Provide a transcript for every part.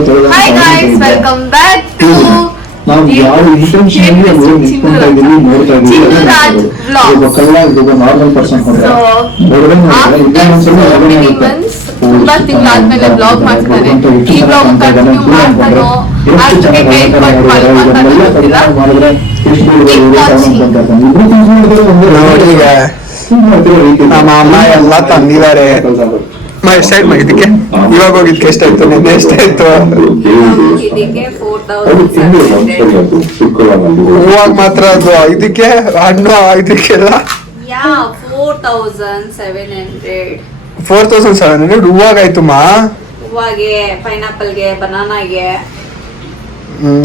Hi guys, welcome back to ನಾವು ಯಾವ intention Chinuraj vlogs. Normal person ತುಂಬಾ ತಿಂಗಳಾದ್ಮೇಲೆ blog ಮಾಡ್ತಾನೆ. ಈ ಬ್ಲಾಗ್ ಕಂಟಿನ್ಯೂ ಮಾಡ್ತಾನೋ ಅಷ್ಟಕ್ಕೆ ಟೈಮ್ ಕಟ್ ಮಾಡ್ತಾನೋ ಗೊತ್ತಿಲ್ಲ. ನಮ್ಮ ಅಮ್ಮ ಎಲ್ಲ ತಂದಿದ್ದಾರೆ. ಎಷ್ಟಾಯ್ತು ಮ ಇದಕ್ಕೆ? ಇವಾಗ ಹೋಗಿದ್ಕೆ ಎಷ್ಟಾಯ್ತು? ನಿನ್ನೆ ಎಷ್ಟಾಯ್ತು? ಇದಕ್ಕೆ 4,700. ಹೂವಾಗ ಮಾತ್ರ ಅದು ಇದಕ್ಕೆ ಹಣ್ಣು ಇದಕ್ಕೆಲ್ಲ 4,700. ಹೂವಾಗ ಆಯ್ತು ಮಾ. ಹೂವಾಗೆ, ಪೈನಾಪಲ್ಗೆ, ಬನಾನಾಗೆ,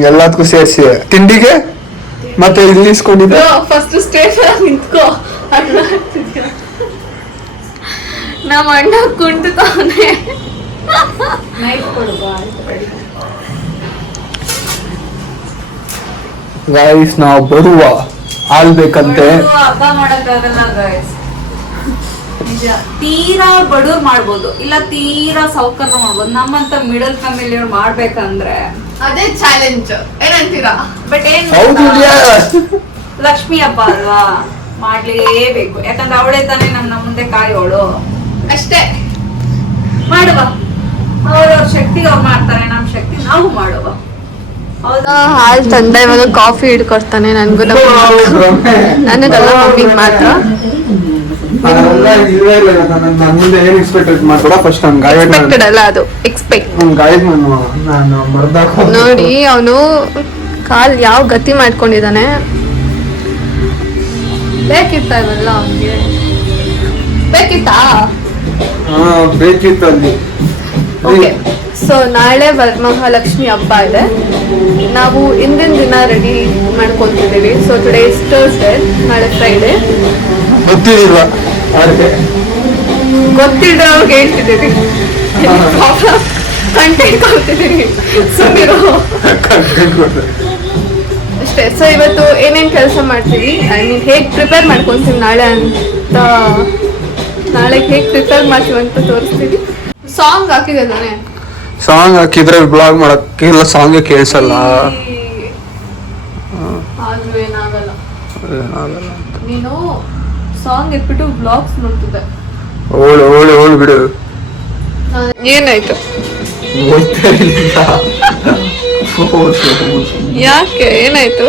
ಎಲ್ಲದಕ್ಕೂ ಸೇರಿಸಿ. ತಿಂಡಿಗೆ ಮತ್ತೆ ಇಲ್ಲಿ ಇಸ್ಕೊಂಡಿದ್ದೆ. ಫಸ್ಟ್ ಸ್ಟೇಜ್ ನಿಂತ್ಕೋ. ನಮ್ಮ ಅಣ್ಣ ಕುಂಟುತ್ತಾನೆ. ಗೈಸ್ ನಾವು ಬರುವ ಆಲ್ಬೇಕಂತೆ. ಹಬ್ಬ ಮಾಡಕ್ಕಾಗಲ್ಲ ಗೈಸ್. ನಿಜ. ತೀರಾ ಬಡವ್ರು ಮಾಡ್ಬೋದು, ಇಲ್ಲ ತೀರಾ ಸೌಕರ್ಯ ಮಾಡ್ಬೋದು. ನಮ್ಮಂತ ಮಿಡಲ್ ಫ್ಯಾಮಿಲಿ ಅವ್ರು ಮಾಡ್ಬೇಕಂದ್ರೆ ಅದೇ ಚಾಲೆಂಜ್. ಏನಂತೀರಾ? ಬಟ್ ಏನ್ ಲಕ್ಷ್ಮಿ ಹಬ್ಬ ಅಲ್ವಾ, ಮಾಡ್ಲೇಬೇಕು. ಯಾಕಂದ್ರೆ ಅವಳೇ ತಾನೇ ನಮ್ಮ ಮುಂದೆ ಕಾಯೋಳು. ಅಷ್ಟೇ ಮಾಡುವ. ಅವ್ರವ್ರ ಶಕ್ತಿ ಅವ್ರು ಮಾಡ್ತಾರೆ, ನಮ್ಮ ಶಕ್ತಿ ನಾವು ಮಾಡುವ. ಹಾಲು ತಂದ ಇವಾಗ ಕಾಫಿ ಹಿಡ್ಕೊಡ್ತಾನೆ. ನನಗೆಲ್ಲ ಮಮ್ಮಿಗೆ ಮಾತ್ರ. ಎಕ್ಸ್ಪೆಕ್ಟೆಡ್ ಅಲ್ಲ, ಅದು ಎಕ್ಸ್ಪೆಕ್ಟ್. ನೋಡಿ ಅವನು ಕಾಲ್ ಯಾವ ಗತಿ ಮಾಡ್ಕೊಂಡಿದ್ದಾನೆ. ಬೇಕಿತ್ತ ಇವೆಲ್ಲ ಅವನಿಗೆ? ಬೇಕಿತ್ತಾ? ಬೇಕಿತ್ತು ಅಲ್ಲಿ. ಓಕೆ, ಸೊ ನಾಳೆ ವರಮಹಾಲಕ್ಷ್ಮಿ ಹಬ್ಬ ಇದೆ. ನಾವು ಹಿಂದಿನ ದಿನ ರೆಡಿ ಮಾಡ್ಕೊಂತಿದ್ದೀವಿ. ಸೊ ಟುಡೇ ಇಸ್ ಥರ್ಸ್ಡೇ, ನಾಳೆ ಫ್ರೈಡೆ. ಗೊತ್ತಿಲ್ಲ ಗೊತ್ತಿದ್ರೆ ಅವ್ರಿಗೆ ಹೇಳ್ತಿದ್ದೀವಿ. ಕಂಟೆಂಟ್ ಕೊಡ್ತಿದ್ದೀವಿ, ಸುಮ್ಮನಿರು ಅಷ್ಟೇ. ಸೊ ಇವತ್ತು ಏನೇನು ಕೆಲಸ ಮಾಡ್ತೀವಿ, ಐ ಮೀನ್ ಹೇಗೆ ಪ್ರಿಪೇರ್ ಮಾಡ್ಕೊತೀವಿ ನಾಳೆ ಅಂತ, ನಾಳೆಗೆ ಹೇಗೆ ಪ್ರಿಪೇರ್ ಮಾಡ್ತೀವಿ ಅಂತ ತೋರಿಸ್ತೀವಿ. ಸಾಂಗ್ ಹಾಕಿದೆ ತಾನೆ? ಸಾಂಗ್ ಹಾಕಿದ್ರೆ ಬ್ಲಾಗ್ ಮಾಡಕ್ಕೆಲ್ಲ ಸಾಂಗ್ ಕೇಳಿಸಲ್ಲ. ಆದ್ರೂ ಏನಾಗಲ್ಲ. ನೀನು ಸಾಂಗ್ ಇಟ್ಬಿಟ್ಟು ಬ್ಲಾಗ್ಸ್ ನೋಡ್ತಿದ್ದೆ. ಓಳು ಬಿಡು. ಏನಾಯ್ತು? ಯಾಕೆ ಏನಾಯ್ತು?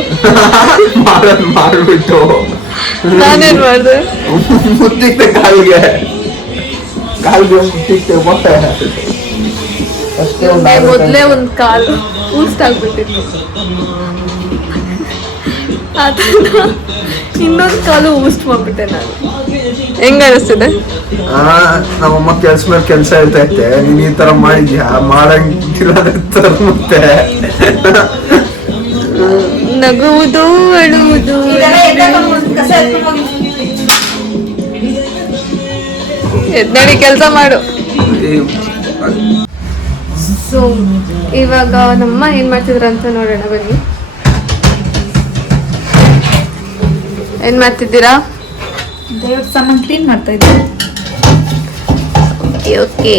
ಮಾಡ್ಬಿಟ್ಟು ನಾನೇನ್ ಮಾಡ್ದೆ? ಮುತ್ತಿಕ್ತೆ ಕಾಲ್ಗೆ ಮುತ್ತಿಕ್ತೆ ಮೊದ್ಲೇ ಒಂದ್ ಕಾಲು ಊಸ್ಟ್ ಆಗ್ಬಿಟ್ಟಿತ್ತು. ಇನ್ನೊಂದ್ ಕಾಲು ಊಸ್ಟ್ ಮಾಡ್ಬಿಟ್ಟೆ ನಾನು. ಹೆಂಗ ಅನಿಸ್ತಿದೆ? ನಮ್ಮಮ್ಮ ಕೆಲ್ಸ ಮೇಲೆ ಕೆಲ್ಸ ಹೇಳ್ತಾ ಇತ್ತೆ, ನೀನ್ ಈ ತರ ಮಾಡಿದ್ಯಾ, ಮಾಡಂಗಿಲ್ಲ ಮತ್ತೆ ನಗುವುದು ಅಳುವುದು. ಎದ್ನಡಿ ಕೆಲ್ಸ ಮಾಡು. ಸೊ ಇವಾಗ ನಮ್ಮ ಏನ್ ಮಾಡ್ತಿದ್ರ ಅಂತ ನೋಡೋಣ ಬನ್ನಿ. ಏನ್ ಮಾಡ್ತಿದ್ದೀರಾ? ದೇವ್ರ ಸಾಮಾನು ಕ್ಲೀನ್ ಮಾಡ್ತಾ ಇದ್ದೀನಿ. ಓಕೆ,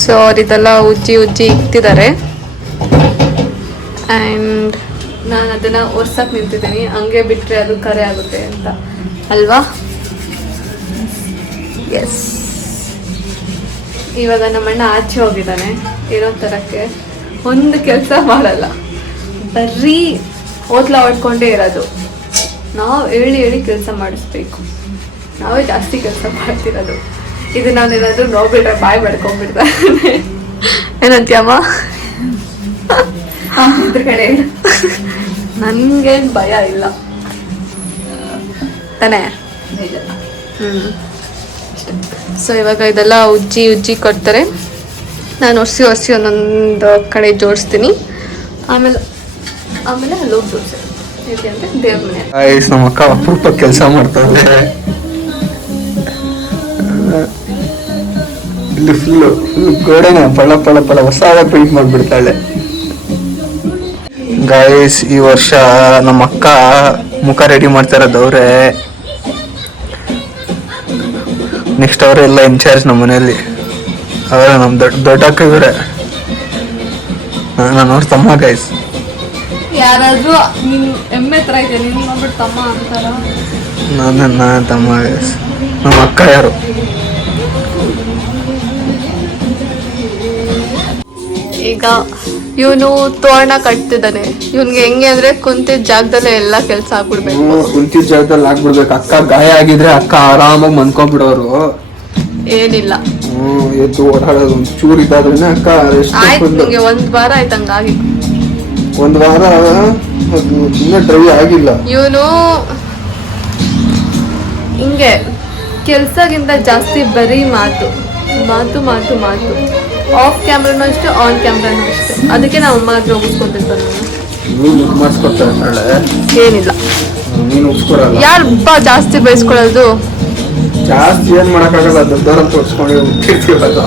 ಸೊ ಅವ್ರಿದೆಲ್ಲ ಉಜ್ಜಿ ಇಕ್ತಿದ್ದಾರೆ. ಆ್ಯಂಡ್ ನಾನು ಅದನ್ನು ಒರ್ಸಕ್ಕೆ ನಿಂತಿದ್ದೀನಿ. ಹಂಗೆ ಬಿಟ್ಟರೆ ಅದು ಕರೆ ಆಗುತ್ತೆ ಅಂತ ಅಲ್ವಾ? ಎಸ್. ಇವಾಗ ನಮ್ಮಣ್ಣ ಆಚೆ ಹೋಗಿದ್ದಾನೆ ಇರೋ ಥರಕ್ಕೆ. ಒಂದು ಕೆಲಸ ಮಾಡಲ್ಲ, ಬರೀ ಓದ್ಲ ಹೊಡ್ಕೊಂಡೇ ಇರೋದು. ನಾವು ಹೇಳಿ ಕೆಲಸ ಮಾಡಿಸ್ಬೇಕು. ನಾವೇ ಜಾಸ್ತಿ ಕೆಲಸ ಮಾಡ್ತಿರೋದು. ಇದು ನಾನೇನಾದರೂ ನೋಡ್ಬಿಟ್ರೆ ಬಾಯ್ ಮಾಡ್ಕೊಂಡ್ಬಿಡ್ತಾನೆ. ಏನಂತೀಯಮ್ಮ? ಇದ್ರ ಕಡೆ ನನ್ಗೇನು ಭಯ ಇಲ್ಲ ತಾನೇ? ಅಷ್ಟೇ. ಸೊ ಇವಾಗ ಇದೆಲ್ಲ ಉಜ್ಜಿ ಕೊಡ್ತಾರೆ. ನಾನು ಒರ್ಸಿ ಒಂದೊಂದು ಕಡೆ ಜೋಡಿಸ್ತೀನಿ. ಆಮೇಲೆ ಅಲ್ಲಿ ಹೋಗಿ ಜೋಡಿಸಿ ಅಂದರೆ ದೇವ್ರ ಮನೆ. ನಮ್ಮ ಅಕ್ಕ ಅಪರೂಪ ಕೆಲಸ ಮಾಡ್ತಾರೆ. ಇಲ್ಲಿ ಫುಲ್ ಗೋಡೆನ ಪಳ ಹೊಸಾದ ಪೇಂಟ್ ಮಾಡ್ಬಿಡ್ತಾಳೆ. ಗೈಸ್, ಈ ವರ್ಷ ನಮ್ಮ ಅಕ್ಕ ಮುಖ ರೆಡಿ ಮಾಡ್ತಾ ಇರೋದು ಅವ್ರೆ. ನೆಕ್ಸ್ಟ್ ಅವರೆಲ್ಲ ಇನ್ಚಾರ್ಜ್ ನಮ್ಮ ಮನೆಯಲ್ಲಿ. ಅವರ ನಮ್ಮ ದೊಡ್ಡ ಅಕ್ಕ ಇವರೇ. ನಾನು ನೋಡಿ ತಮ್ಮ ಗೈಸ್. ಯಾರಾದ್ರೂ ನಿನ್ ಎಮ್ಮೆ ತರ ಇದೆ, ನಿನ್ ನೋಡ್ಬಿಟ್ಟು ತಮ್ಮ ಅಂತಾರ. ನಾನು ತಮ್ಮ ಗೈಸ್. ನಮ್ಮ ಅಕ್ಕ ಯಾರು? ಈಗ ಇವನು ತೋರಣ ಕಟ್ತಿದ್ದಾನೆ. ಇವ್ನಿಗೆ ಹೆಂಗೆ ಅಂದ್ರೆ ಕುಂತಿದ್ದ ಜಾಗದಲ್ಲೇ ಎಲ್ಲ ಕೆಲಸ ಆಗ್ಬಿಡ್ಬೇಕು. ಕುಂತಿದ್ದ ಜಾಗದಲ್ಲಿ ಆಗ್ಬಿಡ್ಬೇಕು. ಅಕ್ಕ ಗಾಯ ಆಗಿದ್ರೆ ಅಕ್ಕ ಆರಾಮಾಗಿ ಮನ್ಕೊಂಡ್ಬಿಡೋರು. ಏನಿಲ್ಲ, ಎದ್ದು ಓಡಾಡೋದು ಒಂದು ಚೂರು ಇದ್ದಾದ್ರೆ ಅಕ್ಕ ಆಯ್ತು. ನಿಂಗೆ 1 ವಾರ ಆಯ್ತು ಹಂಗಾಗಿ. 1 ವಾರ ಅದು ಇನ್ನೂ ಡ್ರೈ ಆಗಿಲ್ಲ. ಇವನು ಹಿಂಗೆ ಕೆಲ್ಸಗಿಂತ ಜಾಸ್ತಿ ಬರೀ ಮಾತು ಮಾತು ಮಾತು ಮಾತು. ಆಫ್ ಕ್ಯಾಮ್ರಾನು ಅಷ್ಟೇ, ಆನ್ ಕ್ಯಾಮ್ರಾನು ಅಷ್ಟೇ. ಅದಕ್ಕೆ ನಾವು ಅಮ್ಮ ಹತ್ರ ಉಗಿಸ್ಕೊತಿರ್ತಾರೆ. ನೀನು ಮಾಡಿಸ್ಕೊಡ್ತಾರೆ. ಏನಿಲ್ಲ, ನೀನು ಉಗಿಸ್ಕೊಡಲ್ಲ. ಯಾರಪ್ಪ ಜಾಸ್ತಿ ಬಯಸ್ಕೊಳ್ಳೋದು? ಜಾಸ್ತಿ ಏನ್ ಮಾಡಕ್ಕಾಗಲ್ಲ, ದೊಡ್ಡವರನ್ನ ತೋರಿಸ್ಕೊಂಡು ಹೋಗ್ತಿರ್ತೀವಲ್ಲ.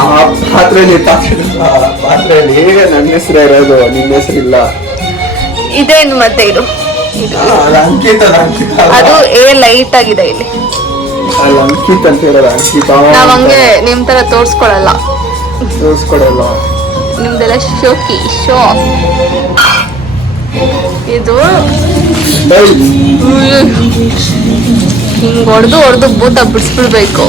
ಆ ಪಾತ್ರೆಯಲ್ಲಿ ನನ್ನ ಹೆಸರೇ ಇರೋದು, ನಿನ್ನ ಹೆಸರಿಲ್ಲ. ಇದೇನು ಮತ್ತೆ ಇದು ಅಂಕಿತ ಅದು ಲೈಟ್ ಆಗಿದೆ ಇಲ್ಲಿ. ಅಲ್ಲ ಅಂಕಿತ್ ಅಂತ ಹೇಳೋದು. ಅಂಕಿತ ನಾವ್ ಹಂಗೆ ನಿಮ್ ತರ ತೋರ್ಸ್ಕೊಳಲ್ಲ. ನಿಮ್ದೆಲ್ಲ ಶೋಕಿ ಶೋ. ಇದು ಹಿಂಗ್ ಹೊಡೆದು ಭೂತ ಬಿಡಿಸ್ಬಿಡ್ಬೇಕು.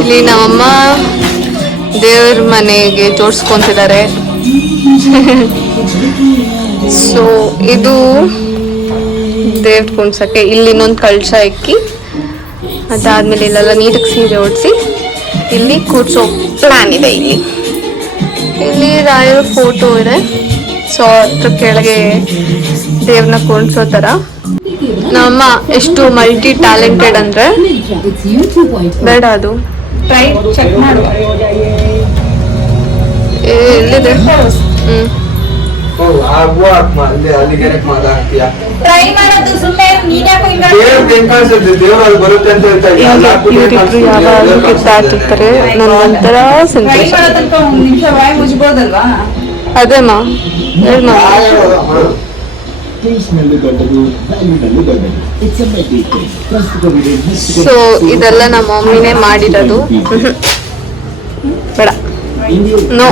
ಇಲ್ಲಿ ನಮ್ಮಮ್ಮ ದೇವ್ರ ಮನೆಗೆ ಜೋಡಿಸ್ಕೊಂತಿದ್ದಾರೆ. ಸೊ ಇದು ದೇವ್ರ ಕುಣ್ಸಕ್ಕೆ ಇಲ್ಲಿ ಇನ್ನೊಂದು ಕಳಶ ಇಕ್ಕಿ, ಅದಾದ್ಮೇಲೆ ಇಲ್ಲೆಲ್ಲ ನೀರಿಗೆ ಸೀರೆ ಓಡಿಸಿ ಇಲ್ಲಿ ಕೂರ್ಸೋ ಪ್ಲಾನ್ ಇದೆ. ಇಲ್ಲಿ ರಾಯರ ಫೋಟೋ ಇದೆ. ಸೊ ಅದ್ರ ಕೆಳಗೆ ದೇವ್ರನ್ನ ಕುಣ್ಸೋ ತರ. ನಮ್ಮಮ್ಮ ಎಷ್ಟು ಮಲ್ಟಿ ಟ್ಯಾಲೆಂಟೆಡ್ ಅಂದ್ರೆ ಬೇಡ ಅದು ಚೆಕ್ ಮಾಡು. ಎಲ್ಲಿದೆ? ಟ್ರೈ ಮಾಡೋದು ಸುಮ್ಮನೆ ನೀನ್ ಯಾಕೋ ಹಿಂಗ ಇವರಿಬ್ರು ಯಾವಾಗಲೂ ಕಿತ್ತಾಡ್ತಿರ್ತಾರೆ. ನನ್ಗೊಂಥರ ಟ್ರೈ ಸಂತೋಷ. ಮಾಡೋ ತನಕ 1 ನಿಮಿಷ ಬಾಯಿ ಮುಚ್ಬೋದಲ್ವಾ? ಅದೇಮ್ಮ ಹೇಳ್ಮ. ಸೊ ಇದೆಲ್ಲ ನಮ್ಮ ಮಮ್ಮಿನೇ ಮಾಡಿರೋದು. ಬೇಡ, no,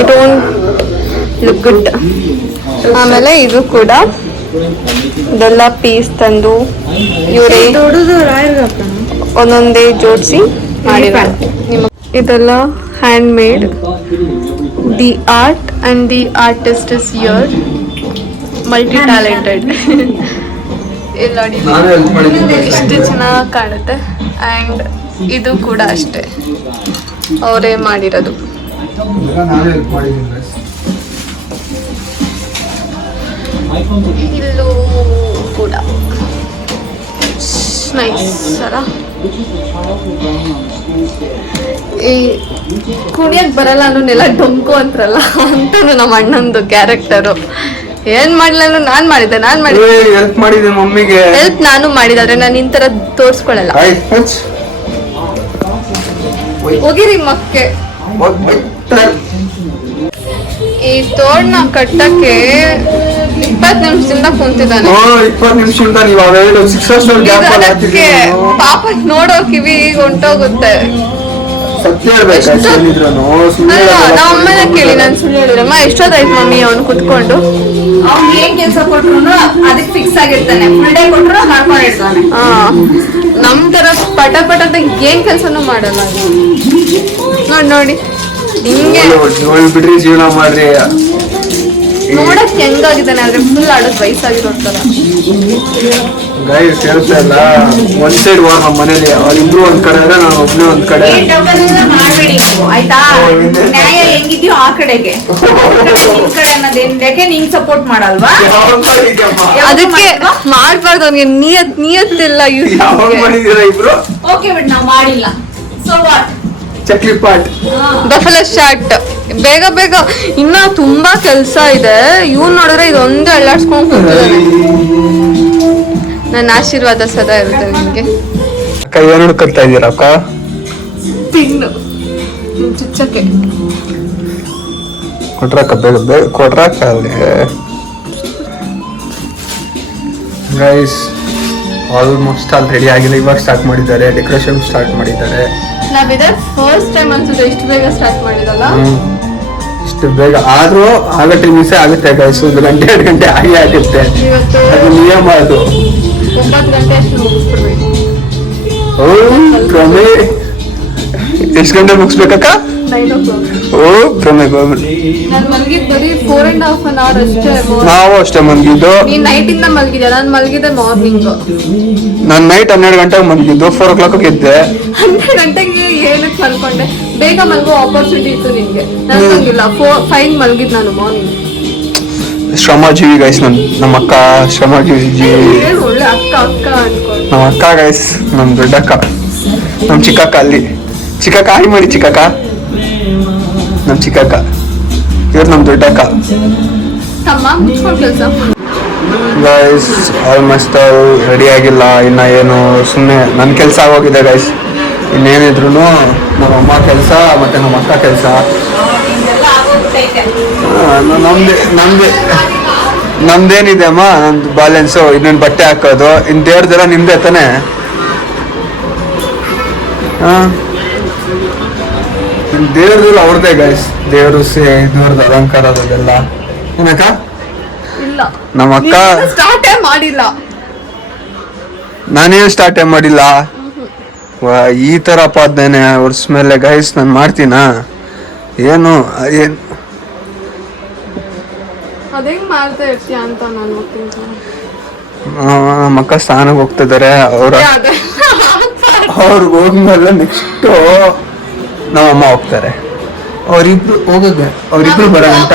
it won't look good. ಆಮೇಲೆ ಇದು ಕೂಡ ಇದೆಲ್ಲ ಪೀಸ್ ತಂದು ಇವರೇ ಒಂದೊಂದೇ ಜೋಡಿಸಿ ಮಾಡಿರೋದು. ಇದೆಲ್ಲ hand made. The art and the artist is here, multi talented. ಇಷ್ಟು ಚೆನ್ನಾಗಿ ಕಾಣುತ್ತೆ. ಆ್ಯಂಡ್ ಇದು ಕೂಡ ಅಷ್ಟೇ ಅವರೇ ಮಾಡಿರೋದು. ಇಲ್ಲೂ ಕೂಡ ನೈಸ್ ಅಲ್ಲ. ಈ ಕುಣಿಯಕ್ ಬರಲ್ಲ ಅನ್ನೋನೆಲ್ಲ ಡೊಂಕು ಅಂತಾರಲ್ಲ, ಅಂತ ನಮ್ಮ ಅಣ್ಣಂದು ಕ್ಯಾರೆಕ್ಟರು. ಏನ್ ಮಾಡ್ಲೂ ನಾನ್ ಮಾಡಿದ್ದೆ ಹೆಲ್ಪ್ ಮಾಡಿದೆ ಮಮ್ಮಿಗೆ. ಹೆಲ್ಪ್ ನಾನು ಮಾಡಿದಾದ್ರೆ ನಾನು ಇಂತರ ತೋರ್ಸ್ಕೊಳಲ್ಲ. ಹೋಗಿರಿ ಮಕ್ಕೆ. ಈ ತೋಡ್ನ ಕಟ್ಟಕ್ಕೆ 20 ನಿಮಿಷದಿಂದ ಕುಂತಿದ್ದಾನೆ. 20 ನಿಮಿಷದಿಂದ ನೀವು ಅವೆರಡು 6 ವರ್ಷದ ಗ್ಯಾಪ್ ಅಲ್ಲಿ ಅದಕ್ಕೆ ಪಾಪ ನೋಡೋ ಕಿವಿ ಹೊಂಟೋಗುತ್ತೆ. ಸತ್ಯ ಹೇಳ್ಬೇಕು ಹೇಳಿದ್ರು. ಅಲ್ಲ, ನಮ್ಮ ಅಮ್ಮನ ಕೇಳಿ ನಾನು ಸುಳ್ಳು ಹೇಳಿದ್ರಮ್ಮ. ಎಷ್ಟೊತ್ತಾಯ್ತು ಮಮ್ಮಿ ಅವ್ನು ಕುತ್ಕೊಂಡು? ಅವ್ನ್ ಏನ್ ಕೆಲ್ಸ ಕೊಟ್ರು ಅದಕ್ಕೆ ಫಿಕ್ಸ್ ಆಗಿರ್ತಾನೆ. ಫುಲ್ ಡೇ ಕೊಟ್ರು ಮಾಡ್ಕೊಂಡಿರ್ತಾನೆ. ನಮ್ ತರ ಪಟ ಪಟ ಅಂತ ಏನ್ ಕೆಲ್ಸನೂ ಮಾಡಲ್ಲ. ನೋಡಿ ಹಿಂಗೆ ಬಿಡ್ರಿ, ಜೀವನ ಮಾಡ್ರಿ. ನೋಡಕ್ ಹೆಂಗಾಗಿದ್ದಾನೆ ಆದ್ರೆ ಫುಲ್ ಆಡೋದ್ ವಯಸ್ಸಾಗಿರೋ ತರ. ಗೈಸ್ ಹೇಳ್ತಾ ಇಲ್ಲ, ಒಂದ್ ಸೈಡ್ ವಾರ್ ನಮ್ಮ ಮನೇಲಿ. ಅವ್ರಿಬ್ರು ಒಂದ್ ಕಡೆ ಆದ್ರೆ ನಾನು ಒಬ್ನೇ ಒಂದ್ ಕಡೆ. ಮಾಡ್ಬೇಡಿ ನೀವು, ಆಯ್ತಾ? ನ್ಯಾಯ ಹೆಂಗಿದ್ಯೋ ಆ ಕಡೆಗೆ, ನಿಮ್ ಕಡೆ ಅನ್ನೋದೇನಕ್ಕೆ ನೀನ್ ಸಪೋರ್ಟ್ ಮಾಡಲ್ವಾ? ಅದಕ್ಕೆ ಮಾಡ್ಬಾರ್ದು. ಅವ್ನಿಗೆ ನಿಯತ್ತಿಲ್ಲ. ಮಾಡಿದೀರಾ ಇಬ್ರು? ಓಕೆ ಬಿಡ್, ನಾವ್ ಮಾಡಿಲ್ಲ. So what? Chakli pot, buffalo short. ಬೇಗ ಬೇಗ, ಇನ್ನ ತುಂಬಾ ಕೆಲ್ಸ ಇದೆ. ಇವ್ನು ನೋಡಿದ್ರೆ ಇದೊಂದು ಅಳ್ಳಾಡ್ಸ್ಕೊಂಡ್ ಕೂತಿದ್ದಾನೆ. ನನ್ನ ಆಶೀರ್ವಾದ ಸದಾ ಇರುತ್ತೆ ನಿಮ್ಗೆ. ಅಕ್ಕ ಏನ್ ಹುಡ್ಕೊತಾ ಇದೀರಕ್ಕ? ತಿನ್ನು ಚುಚ್ಚಕ್ಕೆ. ಕೊಟ್ರಕ್ಕ, ಬೇಗ ಬೇಗ ಕೊಟ್ರಕ್ಕ. ಅಲ್ಲಿ ಗೈಸ್ ಆಲ್ಮೋಸ್ಟ್ ಅಲ್ಲಿ ರೆಡಿ ಆಗಿಲ್ಲ, ಇವಾಗ ಸ್ಟಾರ್ಟ್ ಮಾಡಿದ್ದಾರೆ, ಡೆಕೋರೇಷನ್ ಸ್ಟಾರ್ಟ್ ಮಾಡಿದ್ದಾರೆ. ನಾವಿದೆ ಫಸ್ಟ್ ಟೈಮ್ ಅನ್ಸುತ್ತೆ ಇಷ್ಟು ಬೇಗ ಸ್ಟಾರ್ಟ್ ಮಾಡಿದಲ್ಲ. ಇಷ್ಟು ಬೇಗ ಆದ್ರೂ ಆಗೋ ಟೈಮಿಸೇ ಆಗುತ್ತೆ ಗೈಸ್, 1 ಗಂಟೆ 2 ಗಂಟೆ ಆಗಿ ಆಗುತ್ತೆ, ಇವತ್ತು ಅದು ನಿಯಮ ಅದು. 9 ಗಂಟೆ ಅಷ್ಟು ಮುಗಿಸ್ಬಿಡ್ಬೇಕು. ಪ್ರಮೇ ಎಷ್ಟು ಗಂಟೆ ಮುಗಿಸ್ಬೇಕಕ್ಕ? 9 o'clock. ಪ್ರಮೇ ನಾನು ಮಲಗಿದ್ ಬರೀ 4.5 hour ಅಷ್ಟೇ. ನಾವು ಅಷ್ಟೇ ಮಲಗಿದ್ದು. ನೀನ್ ನೈಟ್ ಇಂದ ಮಲಗಿದ್ಯಾ, ನಾನು ಮಲಗಿದ್ದೆ ಮಾರ್ನಿಂಗ್. ನಾನು ನೈಟ್ 12 ಗಂಟೆಗೆ ಮಲಗಿದ್ದು, 4 o'clock ಎದ್ದೆ. 12 ಗಂಟೆಗೆ ಏನಕ್ಕೆ ಮಲ್ಕೊಂಡೆ? ಬೇಗ ಮಲ್ಗೋ ಆಪರ್ಚುನಿಟಿ ಇತ್ತು ನಿನ್ಗೆ, ನನಗಿಲ್ಲ. 5 ಮಲಗಿದ್ ನಾನು ಮಾರ್ನಿಂಗ್. ಶ್ರಮಜೀವಿ ಗೈಸ್, ನಮ್ಮ ಅಕ್ಕ ಶ್ರಮಜೀವಿ. ಏನು ಒಳ್ಳೆ ಅಕ್ಕ ಅಕ್ಕ ಅನ್ಕೊಂಡು. ನಮ್ಮ ಅಕ್ಕ ಗೈಸ್, ನಮ್ಮ ದೊಡ್ಡಕ್ಕ, ನಮ್ಮ ಚಿಕ್ಕಕ್ಕ ಅಲ್ಲಿ. ಚಿಕ್ಕಕ್ಕ ಹಾಯ್ ಮಾಡಿ ಚಿಕ್ಕಕ್ಕ, ನಮ್ಮ ಚಿಕ್ಕಕ್ಕ. ಇವ್ರು ನಮ್ಮ ದೊಡ್ಡಕ್ಕ. ತಮ್ಮ ಮುಚ್ಕೊಂಡು ಕೆಲಸ. ಗೈಸ್ ಆಲ್ಮೋಸ್ಟ್ ರೆಡಿ ಆಗಿಲ್ಲ ಇನ್ನ, ಏನು ಸುಮ್ಮನೆ ನನ್ನ ಕೆಲಸ ಆಗೋಗಿದೆ ಗೈಸ್. ಇನ್ನೇನಿದ್ರು ನಮ್ಮ ಅಮ್ಮ ಕೆಲಸ ಮತ್ತೆ ನಮ್ಮ ಅಕ್ಕ ಕೆಲಸ. ನಮ್ದೇನಿದೆ ಅಮ್ಮ, ನಂದು ಬ್ಯಾಲೆನ್ಸು ಇನ್ನೊಂದು ಬಟ್ಟೆ ಹಾಕೋದು. ಇನ್ನು ದೇವ್ರದೆಲ್ಲ ನಿಮ್ದೇ ತಾನೆ. ದೇವ್ರದೆಲ್ಲ ಅವ್ರದ್ದೇ ಗೈಸ್, ದೇವ್ರು ದೇವ್ರದ್ದು ಅಲಂಕಾರ ಅದೆಲ್ಲ. ಏನಕ್ಕ? ಇಲ್ಲ ನಮ್ಮ ಅಕ್ಕ ಸ್ಟಾರ್ಟೇ ಮಾಡಿಲ್ಲ. ನಾನೇನು ಸ್ಟಾರ್ಟೇ ಮಾಡಿಲ್ಲ. ಈ ತರ ಪಾದ್ನೇನೆ ವರ್ಷ ಮೇಲೆ ಗೈಸ್ ನಾನು ಮಾಡ್ತೀನ ಏನು ಅದೇಂಗ್ ಮಾಡ್ತಾ ಇರ್ತೀಯ ಅಂತ ನಾನು ನೋಡ್ತೀನಿ. ನಮ್ಮ ಅಕ್ಕ ಸ್ನಾನಕ್ಕೆ ಹೋಗ್ತಿದ್ದಾರೆ. ಅವ್ರಿಗೆ ಹೋದ್ಮೇಲೆ ನೆಕ್ಸ್ಟು ನಮ್ಮಮ್ಮ ಹೋಗ್ತಾರೆ. ಅವ್ರಿಬ್ರು ಬರೋ ಅಂತ.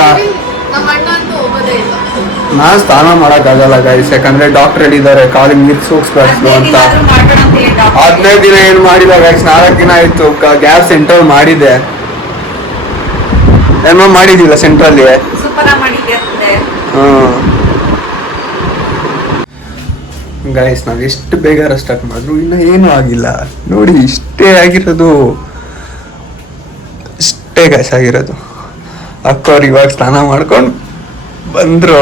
ನಮ್ಮ ಅಣ್ಣ ಅಂತೂ ಹೋಗೋದೇ ಇಲ್ಲ. ನಾನು ಸ್ನಾನ ಮಾಡೋಕ್ಕಾಗಲ್ಲ ಗೈಸ್, ಯಾಕಂದ್ರೆ ಡಾಕ್ಟರ್ ಹೇಳಿದ್ದಾರೆ ಕಾಲಿಗೆ ನೀರು ಸೋಗಿಸ್ಬಾರ್ದು ಅಂತ. 15 ದಿನ ಏನು ಮಾಡಿಲ್ಲ ಗೈಸ್, 4 ದಿನ ಆಯ್ತು. ಗ್ಯಾಸ್ ಸೆಂಟ್ರಲ್ ಮಾಡಿದೆ, ಏನೋ ಮಾಡಿದಿಲ್ಲ ಸೆಂಟ್ರಲ್ಲಿ. ಗೈಸ್ ನಾವು ಎಷ್ಟು ಬೇಗ ಸ್ಟಾರ್ಟ್ ಮಾಡಿದ್ರು ಇನ್ನ ಏನೂ ಆಗಿಲ್ಲ ನೋಡಿ. ಇಷ್ಟೇ ಆಗಿರೋದು, ಇಷ್ಟೇ ಗೈಸ್ ಆಗಿರೋದು. ಅಕ್ಕವ್ರು ಇವಾಗ ಸ್ನಾನ ಮಾಡ್ಕೊಂಡು ಬಂದ್ರು.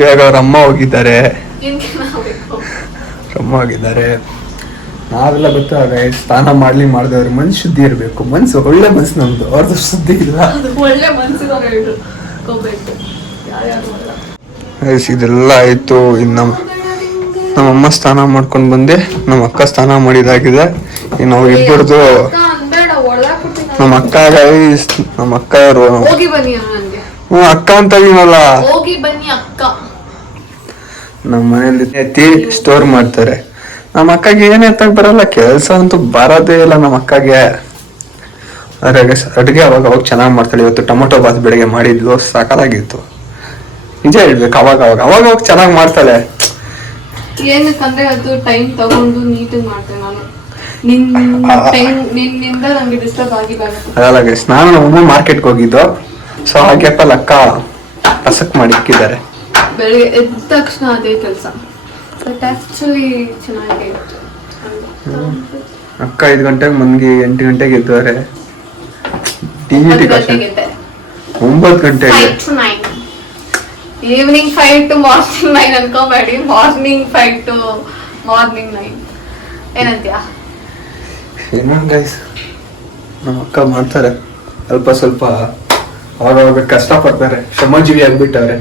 ಇವಾಗ ಅವ್ರ ಅಮ್ಮ ಹೋಗಿದ್ದಾರೆ, ಅಮ್ಮ ಹೋಗಿದ್ದಾರೆ. ನಾವೆಲ್ಲ ಗೊತ್ತಾಗ ಸ್ನಾನ ಮಾಡಿದವ್ರು ಮನ್ಸು ಶುದ್ಧಿ ಇರಬೇಕು. ಮನ್ಸು ಒಳ್ಳೆ ಮನ್ಸು ನಮ್ದು, ಅವ್ರದ್ದು ಶುದ್ಧಿ ಇಲ್ಲ. ಒಳ್ಳೆ ಮನ್ಸಿಗೆ ಇದೆಲ್ಲ ಆಯ್ತು. ಇನ್ನು ನಮ್ಮಮ್ಮ ಸ್ನಾನ ಮಾಡ್ಕೊಂಡು ಬಂದೆ, ನಮ್ಮ ಅಕ್ಕ ಸ್ನಾನ ಮಾಡಿದಾಗಿದೆ. ಇನ್ನು ಅವ್ರು ಇಬ್ಬರದು ನಮ್ಮ ಅಕ್ಕ ಗೈಸ್, ನಮ್ಮ ಅಕ್ಕ ಅವರು ಹೋಗಿ ಬನ್ನಿ ನನಗೆ. ಅಕ್ಕ ಅಂತ ಇದೀನಲ್ಲ, ಹೋಗಿ ಬನ್ನಿ ಅಕ್ಕ. ನಮ್ಮ ಮನೇಲಿ ಎತ್ತಿ ಸ್ಟೋರ್ ಮಾಡ್ತಾರೆ. ನಮ್ಮ ಅಕ್ಕಗೆ ಏನ್ ಎತ್ತಕ್ ಬರಲ್ಲ, ಕೆಲಸ ಅಂತೂ ಬರೋದೇ ಇಲ್ಲ ನಮ್ಮ ಅಕ್ಕಗೆ. ಅಡುಗೆ ಅವಾಗ ಚೆನ್ನಾಗಿ ಮಾಡ್ತಾಳೆ. ಇವತ್ತು ಟೊಮೊಟೊ ಬಾತ್ ಬೆಳಗ್ಗೆ ಮಾಡಿದ್ಲು, ಸಾಕಾಗಿತ್ತು. ನಿಜ ಹೇಳ್ಬೇಕು, ಅವಾಗ ಚೆನ್ನಾಗಿ ಮಾಡ್ತಾಳೆ. ಏನಕ್ಕಂದ್ರೆ ಅದು ಟೈಮ್ ತಗೊಂಡು ನೀಟಾಗಿ ಮಾಡ್ತೇನೆ ನಾನು. ನಿನ್ನಿಂದ ನಂಗೆ ಡಿಸ್ಟರ್ಬ್ ಅದಲ್ಲ ಗೈಸ್, ನಾನು ನಮ್ಮ ಮಾರ್ಕೆಟ್ಗೆ ಹೋಗಿದ್ದು, ಸೊ ಹಾಗೆ ಅಕ್ಕ ಹಸಕ್ ಮಾಡಿ ಇಕ್ಕಿದ್ದಾರೆ. ಬೆಳಿಗ್ಗೆ ಎದ್ದ ತಕ್ಷಣ ಅದೇ ಕೆಲಸ. ಬಟ್ ಆಕ್ಚುಲಿ ಚೆನ್ನಾಗಿ ಇತ್ತು. ಅಕ್ಕ 5 ಗಂಟೆಗೆ ಮನ್ಗೆ 8 ಗಂಟೆಗೆ ಎದ್ದಾರೆ. 9 ಗಂಟೆಗೆ 9 ಗಂಟೆಗೆ ಈವ್ನಿಂಗ್ 5 to ಮಾರ್ನಿಂಗ್ 9 ಅನ್ಕೋಬೇಡಿ. ಮಾರ್ನಿಂಗ್ 5 to ಮಾರ್ನಿಂಗ್ 9 ಏನಂತ್ಯಾ? ಏನೋ ಗೈಸ್ ನಮ್ಮ ಅಕ್ಕ ಮಾಡ್ತಾರೆ, ಅಲ್ಪ ಸ್ವಲ್ಪ ಅವಾಗ ಕಷ್ಟಪಡ್ತಾರೆ. ಶ್ರಮಜೀವಿ ಆಗ್ಬಿಟ್ಟವ್ರೆ.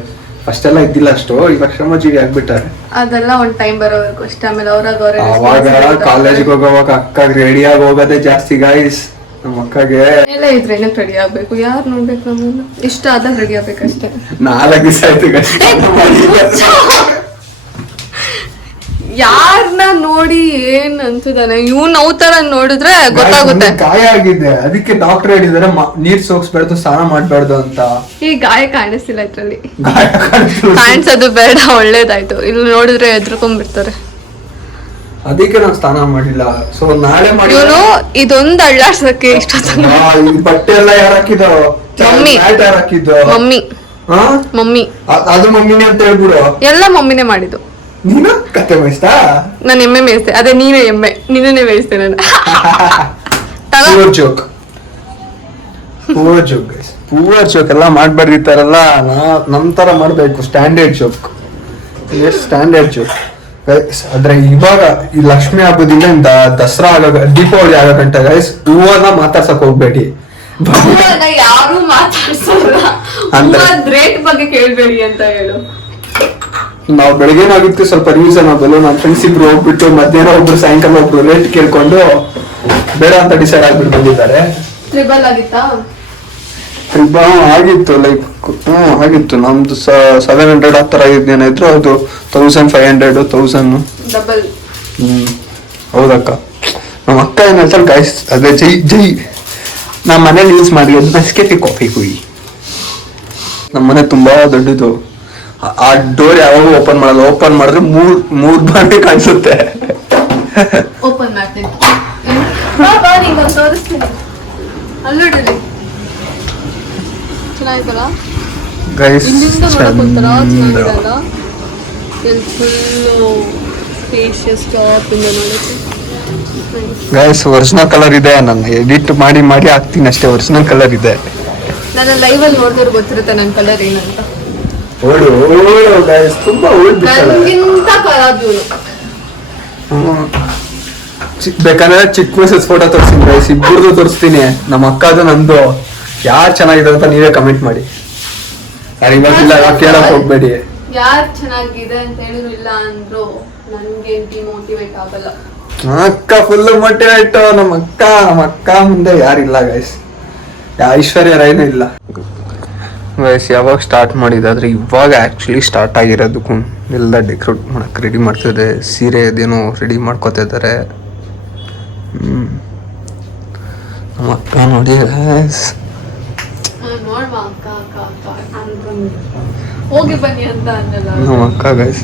ಅಷ್ಟೆಲ್ಲ ಇದ್ದಿಲ್ಲ ಅಷ್ಟು, ಇವಾಗ ಶ್ರಮಜೀವಿ ಆಗ್ಬಿಟ್ಟಾರೆ. ಅದೆಲ್ಲ ಒಂದ್ ಟೈಮ್ ಬರೋವರೆಗೂ ಅಷ್ಟೇ. ಆಮೇಲೆ ಅವಾಗ ಕಾಲೇಜ್ಗೆ ಹೋಗೋವಾಗ ಅಕ್ಕಾಗ ರೆಡಿ ಆಗಿ ಹೋಗೋದೇ ಜಾಸ್ತಿ ಗೈಸ್. ನಮ್ಮ ಅಕ್ಕಗೆ ಎಲ್ಲ ಇದ್ರೇನೆ ರೆಡಿ ಆಗ್ಬೇಕು. ಯಾರು ನೋಡ್ಬೇಕು ನಮ್ಮನ್ನ? ಇಷ್ಟ ಆದಾಗ ರೆಡಿ ಆಗ್ಬೇಕಷ್ಟೇ. 4 ದಿವಸ ಆಯ್ತು. ಯಾರನ್ನ ನೋಡಿ ಏನ್ ಅನ್ಸುದಾನೆ, ಇವ್ನ ತರ ನೋಡಿದ್ರೆ ಗೊತ್ತಾಗುತ್ತೆ. ಗಾಯ ಆಗಿದೆ, ಅದಕ್ಕೆ ಡಾಕ್ಟರ್ ಹೇಳಿದಾರೆ ನೀರ್ ಸೋಕ್ಸ್ಬಾರ್ದು, ಸ್ನಾನ ಮಾಡ್ಬಾರ್ದು ಅಂತ. ಈ ಗಾಯ ಕಾಣಿಸ್ತಿಲ್ಲ ಇದ್ರಲ್ಲಿ. ಗಾಯ ಕಾಣಿಸೋದು ಬೇಡ, ಒಳ್ಳೇದಾಯ್ತು. ಇಲ್ಲಿ ನೋಡಿದ್ರೆ ಎದ್ರುಕೊಂಡ್ಬಿಡ್ತಾರೆ. ಅದಕ್ಕೆ ನಾನು ಸ್ನಾನ ಮಾಡಿಲ್ಲ. ಸೊ ನಾಳೆ ಮಾಡಿ ಇವನು ಇದೊಂದು ಅಳ್ಳಾಡ್ಸಕ್ಕೆ ಇಷ್ಟೊತ್ತ. ಬಟ್ಟೆ ಎಲ್ಲ ಯಾರು ಹಾಕಿದ್ರು? ಮಮ್ಮಿ. ಯಾರು ಹಾಕಿದ್ದು? ಮಮ್ಮಿ. ಮಮ್ಮಿ. ಅದು ಮಮ್ಮಿನೇ ಅಂತ ಹೇಳ್ಬಿಡು. ಎಲ್ಲ ಮಮ್ಮಿನೇ ಮಾಡಿದ್ದು. ನೀನು ಕತೆ ಮೇಯಿಸ್ತಾ? ನಾನು ಎಮ್ಮೆ ಮೇಯಿಸ್ತೆ. ಅದೇ ನೀನೇ ಎಮ್ಮೆ, ನಿನ್ನೇ ಮೇಯಿಸ್ತೆ ನಾನು. Poor joke guys, poor joke ಎಲ್ಲ ಮಾಡ್ಬಾರ್ದಿತ್ತಾರಲ್ಲ. ನಮ್ ತರ ಮಾಡ್ಬೇಕು, ಸ್ಟ್ಯಾಂಡರ್ಡ್ ಜೋಕ್. ಸ್ಟ್ಯಾಂಡರ್ಡ್ ಜೋಕ್ ಆದ್ರೆ ಇವಾಗ ಈ ಲಕ್ಷ್ಮಿ ಹಬ್ಬದಿಂದ ದಸರಾ ದೀಪಾವಳಿ ಆಗೋ ಗಂಟ ಗೈಸ್ ಹೂವನ್ನ ಮಾತಾಡ್ಸಕ್ ಹೋಗ್ಬೇಡಿ. ಯಾರು ಮಾತಾಡ್ಸಲ್ಲ, ರೇಟ್ ಬಗ್ಗೆ ಕೇಳ್ಬೇಡಿ ಅಂತ ಹೇಳು. ನಾವು ಬೆಳಗ್ಗೆನಾಗಿತ್ತು ಸ್ವಲ್ಪ ರೀಸನಬಲ್. ನಮ್ಮ ಫ್ರೆಂಡ್ಸ್ ಇಬ್ರು ಹೋಗ್ಬಿಟ್ಟು ಮಧ್ಯಾಹ್ನ ಒಬ್ರು ಸಾಯಂಕಾಲ ಒಬ್ರು ರೇಟ್ ಕೇಳ್ಕೊಂಡು ಬೇಡ ಅಂತ ಡಿಸೈಡ್ ಆಗ್ಬಿಟ್ಟು ಬಂದಿದ್ದಾರೆ. ಟ್ರಿಬಲ್ ಆಗಿತ್ತಾ? ಆಗಿತ್ತು ಲೈಕ್ ಆಗಿತ್ತು. ನಮ್ದು 700 ಆ ತರ ಏನಿದ್ರು ಅದು 1500 1000 ಡಬಲ್. ಹೌದಕ್ಕ. ನಮ್ಮ ಅಕ್ಕ ಏನ್ ಹೇಳ್ತಾರೆ ಗೈಸ್, ಅದೇ ಜೈ ಜೈ. ನಮ್ಮ ಮನೇಲಿ ಯೂಸ್ ಮಾಡಿ ನೆಸ್ಕೆಫೆ ಕಾಫಿ ಕುಯಿ. ನಮ್ಮ ಮನೆ ತುಂಬಾ ದೊಡ್ಡದು. ಆ ಡೋರ್ ಯಾವಾಗ ಓಪನ್ ಮಾಡಲ್ಲ, ಓಪನ್ ಮಾಡಿದ್ರೆ ಮೂರ್ ಬಾರಿ ಕಾಣಿಸುತ್ತೆ. ಓಪನ್ ಮಾಡ್ತೀನಿ, ತೋರಿಸ್ತೀನಿ. ಅಲ್ಲೋಡಿರಿ ಚೆನ್ನಾಗಿತ್ತಲ್ಲ ಗೈಸ್. ಇಲ್ಲಿಂದ ನೋಡಕ್ ಒಂಥರ ಚೆನ್ನಾಗಿರಲ್ಲ. ಇಲ್ಲಿ ಫುಲ್ಲು ಸ್ಪೇಷಿಯಸ್ ಟಾಪ್ ಇಂದ ನೋಡಕ್ಕೆ ಗೈಸ್ ಒರಿಜಿನಲ್ ಕಲರ್ ಇದೆ. ನಾನು ಎಡಿಟ್ ಮಾಡಿ ಮಾಡಿ ಹಾಕ್ತೀನಿ ಅಷ್ಟೇ. ಒರಿಜಿನಲ್ ಕಲರ್ ಇದೆ. ನನ್ನ ಲೈವಲ್ಲಿ ನೋಡಿದ್ರೆ ಗೊತ್ತಿರುತ್ತೆ ನನ್ನ ಕಲರ್ ಏನಂತ. ಗೈಸ್ ತುಂಬಾ ನನಗಿಂತ ಕಲರ್ ಇವನು. ಬೇಕಂದ್ರೆ ಚಿಕ್ಕ ವಯಸ್ಸು ಫೋಟೋ ತೋರಿಸ್ತೀನಿ ಗೈಸ್, ಇಬ್ಬರದು ತೋರಿಸ್ತೀನಿ. ನಮ್ಮ ಅಕ್ಕದು ನಂದು ಯಾರು ಚೆನ್ನಾಗಿದೆ ಅಂತ ನೀವೇ ಕಮೆಂಟ್ ಮಾಡಿ. ಯಾರು ಇವತ್ತಿಲ್ಲ ಕೇಳಕ್ ಹೋಗ್ಬೇಡಿ. ಯಾರು ಚೆನ್ನಾಗಿದೆ ಅಂತ ಹೇಳಿದ್ರು ಇಲ್ಲ ಅಂದ್ರು ನನ್ಗೆ ಡಿಮೋಟಿವೇಟ್ ಆಗಲ್ಲ. ಅಕ್ಕ ಫುಲ್ ಮೋಟಿವೇಟ್. ನಮ್ಮ ಅಕ್ಕ ಮುಂದೆ ಯಾರಿಲ್ಲ ಗೈಸ್. ಐಶ್ವರ್ಯ ರೈನೂ ಇಲ್ಲ ಗೈಸ್. ಯಾವಾಗ ಸ್ಟಾರ್ಟ್ ಮಾಡಿದಾದ್ರೆ ಇವಾಗ ಆಕ್ಚುಲಿ ಸ್ಟಾರ್ಟ್ ಆಗಿರೋದಕ್ಕೂ ಎಲ್ಲ ಡೆಕೋರೇಟ್ ಮಾಡಕ್ ರೆಡಿ ಮಾಡ್ತಿದ್ದಾರೆ. ಸೀರೆ ಅದೇನೋ ರೆಡಿ ಮಾಡ್ಕೋತಾ ಇದ್ದಾರೆ. ನಮ್ಮ ಅಕ್ಕ ನೋಡಿ ಗೈಸ್. ನೋಡ್ವಾ ಅಕ್ಕ ಅಕ್ಕ ಅಕ್ಕ ಅನ್ಕೊಂಡು ಹೋಗಿ ಬನ್ನಿ ಅಂತ ಅನ್ನಲ್ಲ. ನಮ್ಮ ಅಕ್ಕ ಗೈಸ್,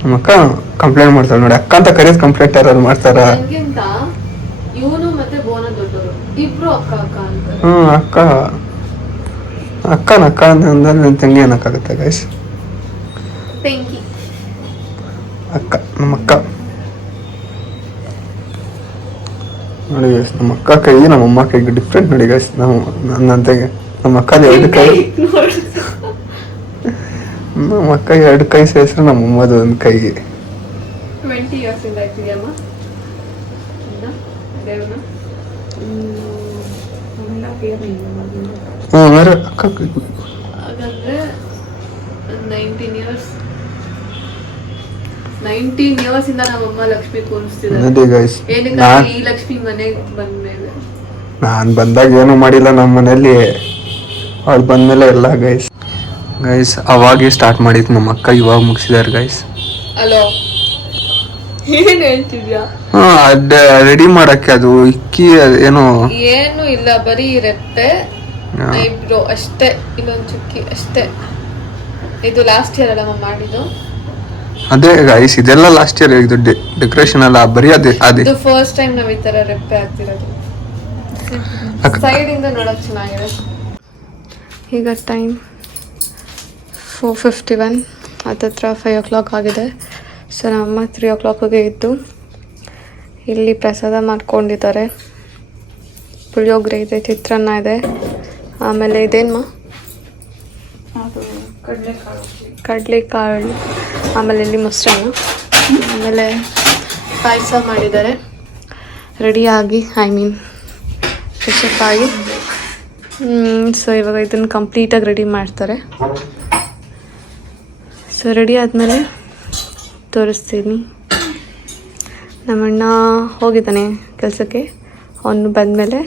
ನಮ್ಮ ಅಕ್ಕ ಕಂಪ್ಲೇಂಟ್ ಮಾಡ್ತಾಳೆ ನೋಡಿ. ಅಕ್ಕ ಅಂತ ಕರೆಯೋದು ಕಂಪ್ಲೇಂಟ್ ಯಾರು ಮಾಡ್ತಾರ? ನನಗಿಂತ ಇವನು ಮತ್ತೆ ಬೋನ ದೊಡ್ಡವರು, ಇಬ್ರು ಅಕ್ಕ ಅಕ್ಕ ಅಂತಾರೆ. ಅಕ್ಕ ಅಂದ್ರೆ ನನ್ನ ತಂಗಿ ಅನ್ನಕ್ಕಾಗತ್ತೆ ಗೈಸ್. ತೆಂಗಿ ಅಕ್ಕ, ನಮ್ಮ ಅಕ್ಕ ನೋಡಿ ಗೈಸ್. ನಮ್ಮ ಅಕ್ಕ ಕೈ ನಮ್ಮ ಅಮ್ಮ ಕೈಗೆ ಡಿಫ್ರೆಂಟ್ ನೋಡಿ ಗೈಸ್. ನನ್ನಂತೆಗೆ ನಮ್ಮ ಅಕ್ಕದ 2 ಕೈ. ನಮ್ಮ ಅಕ್ಕ 2 ಕೈ ಸೇರಿಸ್ರೆ ನಮ್ಮ ಅಮ್ಮದು 1 ಕೈಗೆ. 20 years ಇಂದ ಇದ್ದೀಯಮ್ಮ ದೇವ್ರನ್ನ. ಅಕ್ಕ ಹಾಗಾದ್ರೆ 19 years ಇಂದ ನಮ್ಮಮ್ಮ ಲಕ್ಷ್ಮಿ ಕೂರಿಸ್ತಿದ್ದಾರೆ. ಏನಕ್ಕೆ ಈ ಲಕ್ಷ್ಮಿ ಮನೆಗೆ ಬಂದ್ಮೇಲೆ ನಾನು ಬಂದಾಗ ಏನು ಮಾಡಿಲ್ಲ ನಮ್ಮ ಮನೇಲಿ. ಅವ್ಳು ಬಂದ್ಮೇಲೆ ಎಲ್ಲ ಗೈಸ್ ಅವಾಗೇ ಸ್ಟಾರ್ಟ್ ಮಾಡಿದ್ದು. ನಮ್ಮ ಅಕ್ಕ ಇವಾಗ ಮುಗಿಸಿದಾರೆ ಗೈಸ್. ಅಲೋ ಏನ್ ಹೇಳ್ತಿದ್ಯಾ? ರೆಡಿ ಮಾಡಕ್ಕೆ ಅದು ಇಕ್ಕಿ ಏನೋ ಏನು ಇಲ್ಲ, ಬರೀ ರೆಪ್ಪೆ ಐಬ್ರೋ ಅಷ್ಟೇ, ಇಲ್ಲೊಂದು ಚುಕ್ಕಿ ಅಷ್ಟೇ. ಇದು ಲಾಸ್ಟ್ ಇಯರ್ ಅಲ್ಲ ಮಾಡಿದ್ದು. ಅದೇ ಗೈಸ್ ಇದೆಲ್ಲ ಲಾಸ್ಟ್ ಇಯರ್. ಇದು ಡೆಕೋರೇಷನ್ ಅಲ್ಲ, ಬರೀ ಅದೇ ಇದು ಫಸ್ಟ್ ಟೈಮ್ ನಾವ್ ಈ ತರ ರೆಪ್ಪೆ ಹಾಕ್ತಿರೋದು. ಸೈಡ್ ಇಂದ ನೋಡಕ್ ಚೆನ್ನಾಗಿದೆ. ಈಗ ಟೈಮ್ 4:51, ಹತ್ತತ್ರ 5 o'clock ಆಗಿದೆ. ಸೊ ನಮ್ಮಮ್ಮ 3 o'clockಗೆ ಇದ್ದು ಇಲ್ಲಿ ಪ್ರಸಾದ ಮಾಡ್ಕೊಂಡಿದ್ದಾರೆ. ಪುಳಿಯೋಗರೆ ಇದೆ, ಚಿತ್ರಾನ್ನ ಇದೆ, ಆಮೇಲೆ ಇದೇನ್ಮ ಕಡಲೆಕಾಳು, ಆಮೇಲೆ ಇಲ್ಲಿ ಮೊಸರನ್ನ, ಆಮೇಲೆ ಪಾಯಸ ಮಾಡಿದ್ದಾರೆ. ರೆಡಿಯಾಗಿ ಫ್ರೆಶಪ್ ಆಗಿ ಸೊ ಇವಾಗ ಇದನ್ನು ಕಂಪ್ಲೀಟಾಗಿ ರೆಡಿ ಮಾಡ್ತಾರೆ. ಸೊ ರೆಡಿ ಆದಮೇಲೆ ತೋರಿಸ್ತೀನಿ. ನಮ್ಮಣ್ಣ ಹೋಗಿದ್ದಾನೆ ಕೆಲಸಕ್ಕೆ. ಅವನು ಬಂದಮೇಲೆ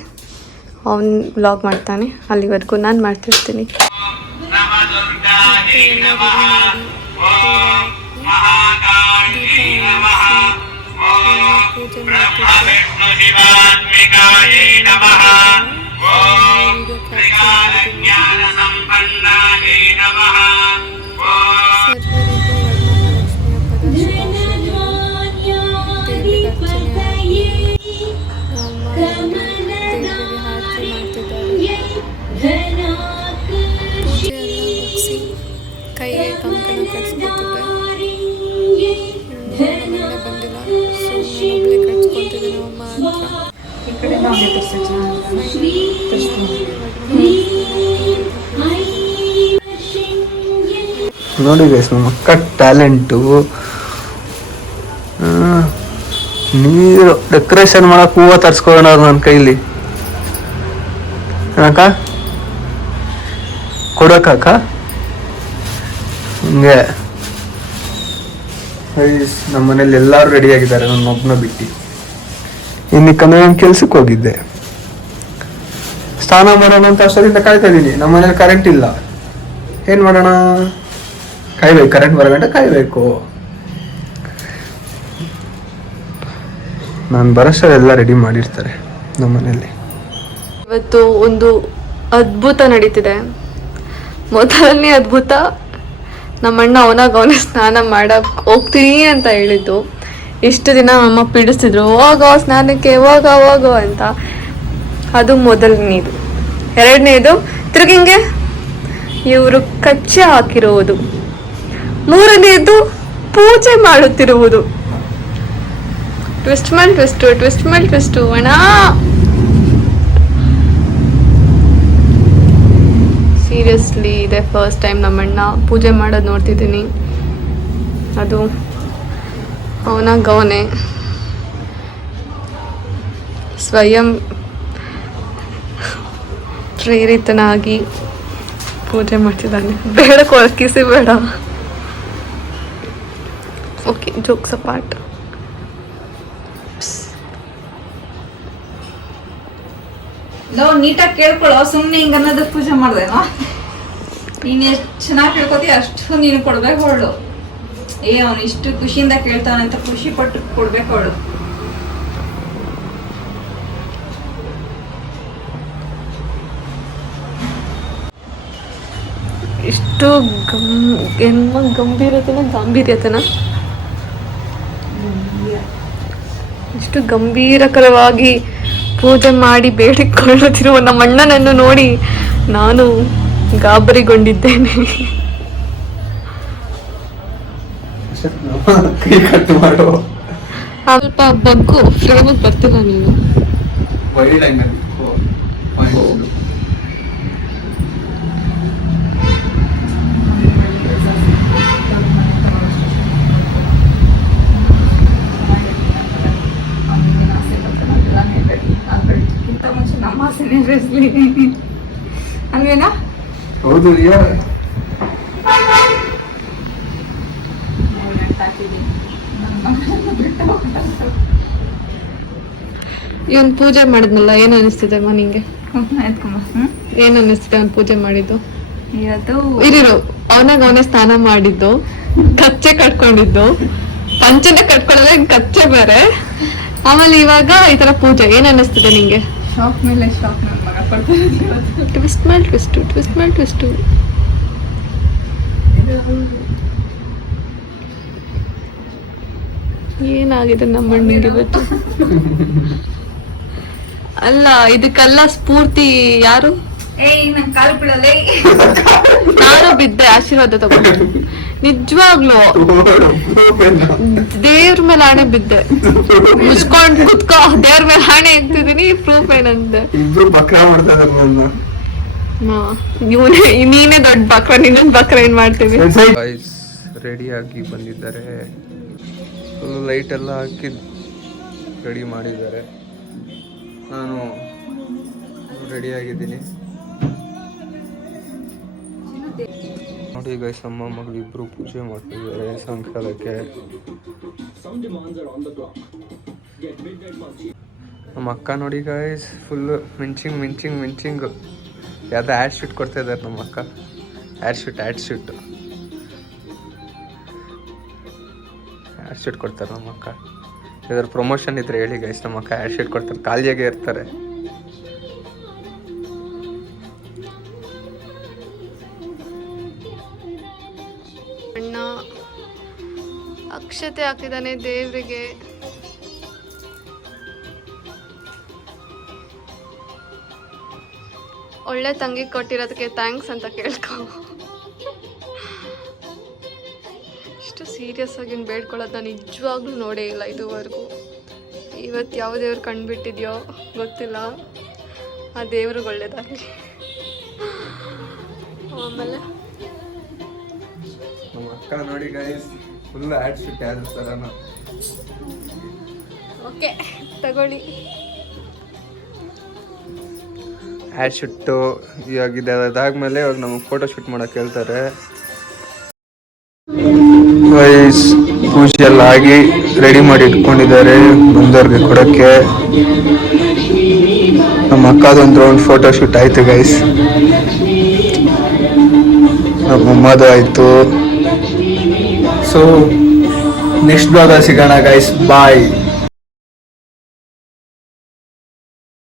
ಅವನು ವ್ಲಾಗ್ ಮಾಡ್ತಾನೆ. ಅಲ್ಲಿವರೆಗೂ ನಾನು ಮಾಡ್ತಿರ್ತೀನಿ. ಕೈಗೆ ಕಂಕಣ ಕಟ್ಸ್ಕೊತಿದ್ದೆ. ಬಂದಿಲ್ಲ, ಸೊ ಒಬ್ಬಳೆ ಕಟ್ಸ್ಕೊತಿದ್ದೆ ನಮ್ಮಮ್ಮ ಹತ್ರ. ಈ ಕಡೆ ನೋಡಿ ಗೈಸ್ ನಮ್ಮ ಅಕ್ಕ ಟ್ಯಾಲೆಂಟು ನೀರು ಡೆಕೋರೇಷನ್ ಮಾಡಕ್ ಹೂವ ತರ್ಸ್ಕೊಳ್ಳೋಣ ನನ್ನ ಕೈಲಿ ಅಕ್ಕ ಕೊಡಕ್ಕ ಹಿಂಗೆ ನಮ್ಮ ಮನೇಲಿ ಎಲ್ಲಾರು ರೆಡಿ ಆಗಿದ್ದಾರೆ, ನನ್ನ ಒಬ್ಬನ ಬಿಟ್ಟು. ಇನ್ನಿಕ್ಕಂದ್ರೆ ನಾನು ಕೆಲ್ಸಕ್ಕೆ ಹೋಗಿದ್ದೆ, ಸ್ನಾನ ಮಾಡೋಣ ಅಂತ ಅಷ್ಟರಿಂದ ಕಾಯ್ತಾ ಇದ್ದೀನಿ. ನಮ್ಮ ಮನೇಲಿ ಕರೆಂಟ್ ಇಲ್ಲ, ಏನ್ ಮಾಡೋಣ? ಕಾಯ್ಬೇಕು, ಕರೆಂಟ್ ಬರಗಂಟ ಕಾಯ್ಬೇಕು. ನಾನು ಬರೋಷ್ಟರಲ್ಲಿ ಎಲ್ಲ ರೆಡಿ ಮಾಡಿರ್ತಾರೆ ನಮ್ಮ ಮನೆಯಲ್ಲಿ. ಇವತ್ತು ಒಂದು ಅದ್ಭುತ ನಡೀತಿದೆ. ಮೊದಲನೇ ಅದ್ಭುತ, ನಮ್ಮಣ್ಣ ಅವನೇ ಸ್ನಾನ ಮಾಡಕ್ ಹೋಗ್ತೀನಿ ಅಂತ ಹೇಳಿದ್ದು. ಇಷ್ಟು ದಿನ ಅಮ್ಮ ಪೀಡಿಸ್ತಿದ್ರು, ಹೋಗೋ ಸ್ನಾನಕ್ಕೆ ಹೋಗೋ ಅಂತ. ಅದು ಮೊದಲನೇದು. ಎರಡನೇದು ತಿರುಗಿಂಗೆ ಇವರು ಕಚ್ಚೆ ಹಾಕಿರುವುದು. ಮೂರನೇದು ಪೂಜೆ ಮಾಡುತ್ತಿರುವುದು. ಟ್ವಿಸ್ಟ್ ಮೇಲೆ ಟ್ವಿಸ್ಟು ಅಣ್ಣ. ಸೀರಿಯಸ್ಲಿ ಇದೆ ಫಸ್ಟ್ ಟೈಮ್ ನಮ್ಮಣ್ಣ ಪೂಜೆ ಮಾಡೋದು ನೋಡ್ತಿದ್ದೀನಿ. ಅದು ಅವನೇ ಸ್ವಯಂ ಪ್ರೇರಿತನಾಗಿ ಪೂಜೆ ಮಾಡ್ತಿದ್ದಾನೆ. ಬೇಡ ಕಿಸಿ ಬೇಡ. Okay, jokes apart. ನಾವು ನೀಟಾಗಿ ಕೇಳ್ಕೊಳ್ಳೋ, ಸುಮ್ಮನೆ ಹಿಂಗ ಅನ್ನೋದಕ್ಕೆ ಪೂಜೆ ಮಾಡ್ದೇನೋ. ನೀನು ಎಷ್ಟು ಚೆನ್ನಾಗಿ ಕೇಳ್ಕೊತೀಯ ಅಷ್ಟು ನೀನು ಕೊಡ್ಬೇಕು ಅವಳು. ಅವನು ಇಷ್ಟು ಖುಷಿಯಿಂದ ಕೇಳ್ತಾವಂತ ಖುಷಿ ಪಟ್ಟು ಕೊಡ್ಬೇಕು ಅವಳು. ಇಷ್ಟು ಗಾಂಭೀರ್ಯತನ ಇಷ್ಟು ಗಂಭೀರಕರವಾಗಿ ಪೂಜೆ ಮಾಡಿ ಬೇಡಿಕೊಳ್ಳುತ್ತಿರುವ ನಮ್ಮ ಅಣ್ಣನನ್ನು ನೋಡಿ ನಾನು ಗಾಬರಿಗೊಂಡಿದ್ದೇನೆ. ಸ್ವಲ್ಪ ಬಗ್ಗು, ಫ್ರೇಮಿಗೆ ಬರ್ತಿಲ್ಲ ನೀನು. ಅಲ್ವೇನಾ? ಹೌದು. ಇವನ್ ಪೂಜೆ ಮಾಡಿದ್ನಲ್ಲ, ಏನ್ ಅನಿಸ್ತಿದೆ ಅಮ್ಮ ನಿಂಗೆ? ಏನ್ ಅನಿಸ್ತಿದೆ ಅವ್ನ್ ಪೂಜೆ ಮಾಡಿದ್ದು? ಇರಿರು, ಅವನೇ ಸ್ನಾನ ಮಾಡಿದ್ದು, ಕಚ್ಚೆ ಕಟ್ಕೊಂಡಿದ್ದು, ಪಂಚನೆ ಕಟ್ಕೊಳ್ಳೋದೇ ಕಚ್ಚೆ ಬೇರೆ. ಆಮೇಲೆ ಇವಾಗ ಈ ತರ ಪೂಜೆ, ಏನ್ ಅನಿಸ್ತಿದೆ ನಿಂಗೆ? ಶಾಕ್ ಮೇಲೆ ಶಾಕ್. ನನ್ನ ಮಗ ಕೊಡ್ತಾರೆ ಟ್ವಿಸ್ಟ್ ಮೇಲೆ ಟ್ವಿಸ್ಟು. ಏನಾಗಿದೆ ನಮ್ಮ ಅಣ್ಣಂಗೆ ಇವತ್ತು? ಅಲ್ಲ, ಇದಕ್ಕೆಲ್ಲ ಸ್ಫೂರ್ತಿ ಯಾರು? ನನ್ ಕಾಲು ಬಿಡಲ್ಲ. ನಾನು ಬಿದ್ದೆ, ಆಶೀರ್ವಾದ ತಗೊಂಡು. ನಿಜವಾಗ್ಲು ದೇವ್ರ ಮೇಲೆ ಹಣೆ ಬಿದ್ದೆ, ಮುಚ್ಕೊಂಡ್ ಕುತ್ಕೋ, ದೇವ್ರ ಮೇಲೆ ಹಣೆ ಇರ್ತಿದೀನಿ. ಪ್ರೂಫ್ ಏನಂದೆ? ನೀನೇ ದೊಡ್ಡ ಬಕ್ರ, ನಿನ್ನೊಂದ್ ಬಕ್ರ ಏನ್ ಮಾಡ್ತೀವಿ? ರೆಡಿ ಆಗಿ ಬಂದಿದ್ದಾರೆ, ಫುಲ್ ಲೈಟ್ ಎಲ್ಲ ಹಾಕಿ ರೆಡಿ ಮಾಡಿದ್ದಾರೆ. ನಾನು ರೆಡಿ ಆಗಿದ್ದೀನಿ ನೋಡಿ ಗೈಸ್. ನಮ್ಮ ಮಗಳು ಇಬ್ರು ಪೂಜೆ ಮಾಡ್ತಿದ್ದಾರೆ ಸಾಯಂಕಾಲಕ್ಕೆ. ನಮ್ಮ ಅಕ್ಕ ನೋಡಿ ಗೈಸ್, ಫುಲ್ ಮಿಂಚಿಂಗ್. ಯಾವ್ದು ಆ್ಯಡ್ ಶೂಟ್ ಕೊಡ್ತಾ ಇದ್ದಾರೆ ನಮ್ಮ ಅಕ್ಕ. ಆ್ಯಡ್ ಶೂಟ್ ಕೊಡ್ತಾರೆ ನಮ್ಮ ಅಕ್ಕ. ಇದ್ರ ಪ್ರಮೋಷನ್ ಇದ್ರೆ ಹೇಳಿ ಗೈಸ್, ನಮ್ಮ ಅಕ್ಕ ಆ್ಯಡ್ ಶೂಟ್ ಕೊಡ್ತಾರೆ, ಖಾಲಿಯಾಗೇ ಇರ್ತಾರೆ. ಅಣ್ಣ ಅಕ್ಷತೆ ಹಾಕಿದಾನೆ ದೇವ್ರಿಗೆ. ಒಳ್ಳೆ ತಂಗಿ ಕೊಟ್ಟಿರೋದಕ್ಕೆ ಥ್ಯಾಂಕ್ಸ್ ಅಂತ ಕೇಳ್ಕೊ. ಇಷ್ಟು ಸೀರಿಯಸ್ ಆಗಿ ಬೇಡ್ಕೊಳ್ಳೋದು ನಾನು ನಿಜವಾಗ್ಲೂ ನೋಡೇ ಇಲ್ಲ ಇದುವರೆಗೂ. ಇವತ್ತು ಯಾವ ದೇವ್ರು ಕಂಡುಬಿಟ್ಟಿದ್ಯೋ ಗೊತ್ತಿಲ್ಲ, ಆ ದೇವ್ರಿಗೆ ಒಳ್ಳೇದಾಗಲಿ. ಆಮೇಲೆ ನಮ್ಮ ಅಕ್ಕ ನೋಡಿ ಗೈಸ್, ಫುಲ್ ಆ್ಯಡ್ ಶೂಟ್ ಯಾವ್ದು ಥರನ. ಓಕೆ ತಗೊಳ್ಳಿ. ಆ್ಯಡ್ ಶೂಟು ಇವಾಗ ಅದಾದ್ಮೇಲೆ ಇವಾಗ ನಮಗೆ ಫೋಟೋ ಶೂಟ್ ಮಾಡಕ್ಕೆ ಹೇಳ್ತಾರೆ. ವೈಸ್ ಪೂಜೆ ಎಲ್ಲ ಆಗಿ ರೆಡಿ ಮಾಡಿ ಇಟ್ಕೊಂಡಿದ್ದಾರೆ ಬಂದವ್ರಿಗೆ ಕೊಡೋಕ್ಕೆ. ನಮ್ಮ ಅಕ್ಕದೊಂದು ರೌಂಡ್ ಫೋಟೋ ಶೂಟ್ ಆಯ್ತು ಗೈಸ್. ನಮ್ಮ ಅಮ್ಮದು ಆಯಿತು. ಸೊ ನೆಕ್ಸ್ಟ್ ಬ್ಲಾಗಲ್ಲಿ ಸಿಗೋಣ ಗೈಸ್, ಬಾಯ್.